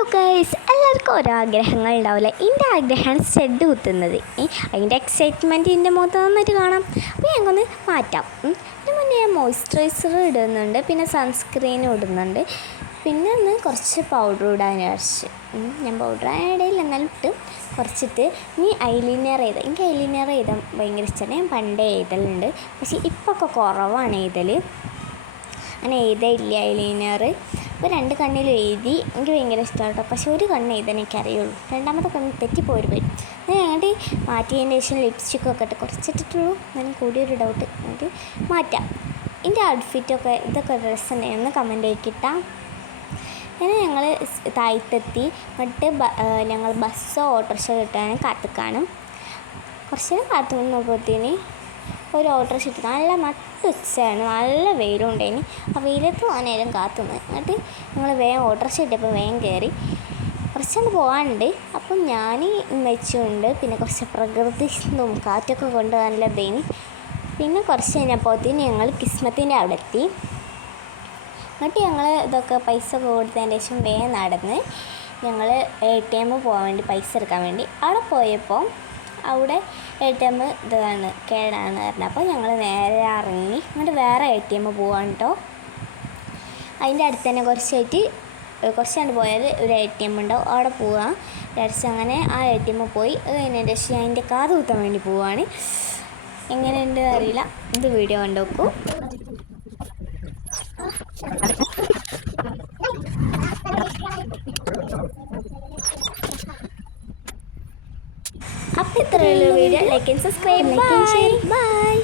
Hello guys, എല്ലാവർക്കും ഓരോ ആഗ്രഹങ്ങൾ ഉണ്ടാവില്ല. എൻ്റെ ആഗ്രഹമാണ് സ്റ്റഡ് കുത്തുന്നത്. അതിൻ്റെ എക്സൈറ്റ്മെൻറ്റ് എൻ്റെ മുഖത്ത് നന്നായിട്ട് കാണാം. അപ്പോൾ ഞങ്ങൾക്കൊന്ന് മാറ്റാം. അതിന് മുന്നേ ഞാൻ മോയ്സ്ചറൈസർ ഇടുന്നുണ്ട്, പിന്നെ സൺസ്ക്രീനും ഇടുന്നുണ്ട്, പിന്നെ ഒന്ന് കുറച്ച് പൗഡർ ഇടാൻ വിചാരിച്ച്. ഞാൻ പൗഡർ ഇടയിൽ എന്നാലും ഇട്ട് കുറച്ചിട്ട് ഇനി ഐലൈനർ ചെയ്ത് എനിക്ക് ഐലൈനർ ചെയ്താൽ ഭയങ്കര ഇഷ്ടമാണ്. ഞാൻ പണ്ടേ എഴുതലുണ്ട്, പക്ഷേ ഇപ്പോൾ ഒക്കെ കുറവാണ് എഴുതൽ. അങ്ങനെ എഴുതിയില്ല ഐലൈനർ. അപ്പോൾ രണ്ട് കണ്ണിലും എഴുതി എനിക്ക് ഭയങ്കര ഇഷ്ടമാണ് കേട്ടോ. പക്ഷേ ഒരു കണ്ണ് എഴുതാൻ എനിക്കറിയുള്ളൂ, രണ്ടാമത്തെ കണ്ണ് തെറ്റിപ്പോയി വരും. ഞാൻ അങ്ങോട്ട് മാറ്റിയതിന് ശേഷം ലിപ്സ്റ്റിക്കൊക്കെ ഇട്ട് കുറച്ചിട്ടിട്ടുള്ളൂ. എന്നാലും കൂടിയൊരു ഡൗട്ട് എന്നിട്ട് മാറ്റാം. എൻ്റെ ഔട്ട്ഫിറ്റൊക്കെ ഇതൊക്കെ ഡ്രസ്സ് ഉണ്ടെന്ന് കമൻറ്റ് ആക്കിയിട്ടാം. അങ്ങനെ ഞങ്ങൾ താഴത്തെത്തി. എന്നിട്ട് ഞങ്ങൾ ബസ്സോ ഓട്ടോറിക്ഷ കിട്ടാൻ കാത്തുക്കാനും കുറച്ച് നേരം കാത്തു നിന്നപ്പോഴത്തേന് ഒരു ഓട്ടോറിക്ഷ കിട്ടി. നല്ല നട്ടുച്ചയാണ്, നല്ല വെയിലുണ്ടായിന്. ആ വെയിലത്ത് നേരം കാത്തുനിന്ന്. എന്നിട്ട് ഞങ്ങൾ വേഗം ഓട്ടോറിക്ഷ കിട്ടിയപ്പോൾ വേഗം കയറി. കുറച്ചുകൊണ്ട് പോകാനുണ്ട്. അപ്പം ഞാൻ വെച്ചുകൊണ്ട് പിന്നെ കുറച്ച് പ്രകൃതിയും കാറ്റൊക്കെ കൊണ്ട് നല്ല ഇതേന്. പിന്നെ കുറച്ച് കഴിഞ്ഞപ്പോഴത്തേന് ഞങ്ങൾ കിസ്മത്തിൻ്റെ അവിടെ എത്തി. എന്നിട്ട് ഞങ്ങൾ ഇതൊക്കെ പൈസ കൊടുത്തതിന് ശേഷം വേഗം നടന്ന് ഞങ്ങൾ ATM പോകാൻ വേണ്ടി പൈസ എടുക്കാൻ വേണ്ടി അവിടെ പോയപ്പോൾ അവിടെ ATM ഇതാണ് കേടാണ് പറഞ്ഞത്. അപ്പോൾ ഞങ്ങൾ നേരെ ഇറങ്ങി എന്നിട്ട് വേറെ ATM പോവാണ് കേട്ടോ. അതിൻ്റെ അടുത്ത് തന്നെ കുറച്ചായിട്ട് പോയാൽ ഒരു ATM ഉണ്ടാവും, അവിടെ പോവാം വിചാരിച്ച് അങ്ങനെ ആ ATM പോയി. അത് കഴിഞ്ഞതിന് ശേഷം ഞാൻ അതിൻ്റെ കാത് കുത്താൻ വേണ്ടി പോവാണ്. എങ്ങനെയുണ്ട് അറിയില്ല, ഇത് വീഡിയോ കണ്ടു നോക്കൂ. അപ്പോൾ ഇത്രയുള്ള video like and subscribe, by.